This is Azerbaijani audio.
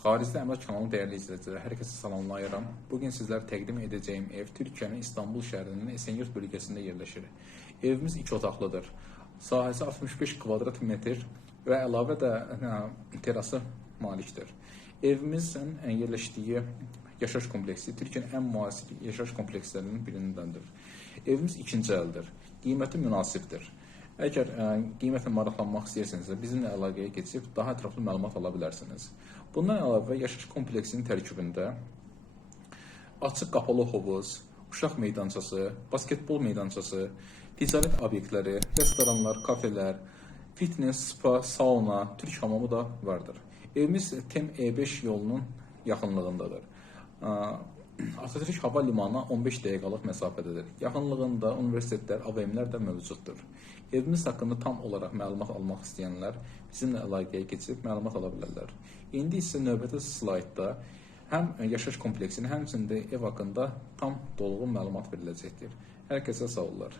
Xaricdə Əmlak kanalı dəyərli izləyicilər, hər kəsi salamlayıram. Bugün sizlərə təqdim edəcəyim ev Türkiyənin İstanbul şəhərinin Esenyurt bölgəsində yerləşir. Evimiz iki otaqlıdır. Sahəsi 65 kvadrat metr və əlavə də hə, terası malikdir. Evimizin ə, yerləşdiyi yaşayış kompleksi Türkiyənin ən müasir yaşayış komplekslərinin birindəndir. Evimiz ikinci əldir. Qiyməti münasibdir. Əgər ə, qiymətlə maraqlanmaq istəyirsinizsə, bizimlə əlaqəyə keçib daha ətraflı məlumat ala bilərsiniz. Bundan əlavə yaşayış kompleksinin tərkibində açıq qapalı hovuz, uşaq meydançası, basketbol meydançası, ticarət obyektləri, restoranlar, kafelər, fitness, spa, sauna, türk hamamı da vardır. Evimiz TEM E5 yolunun yaxınlığındadır. Atatürk hava limanına 15 dəqiqəlik məsafədədir. Yaxınlığında universitetlər, AVM-lər də mövcuddur. Evimiz haqqında tam olaraq məlumat almaq istəyənlər bizimlə əlaqəyə keçib məlumat ala bilərlər. İndi isə növbəti slaydda həm yaşayış kompleksinin, həmçinin də ev haqqında tam dolğun məlumat veriləcəkdir. Hər kəsə sağ olun.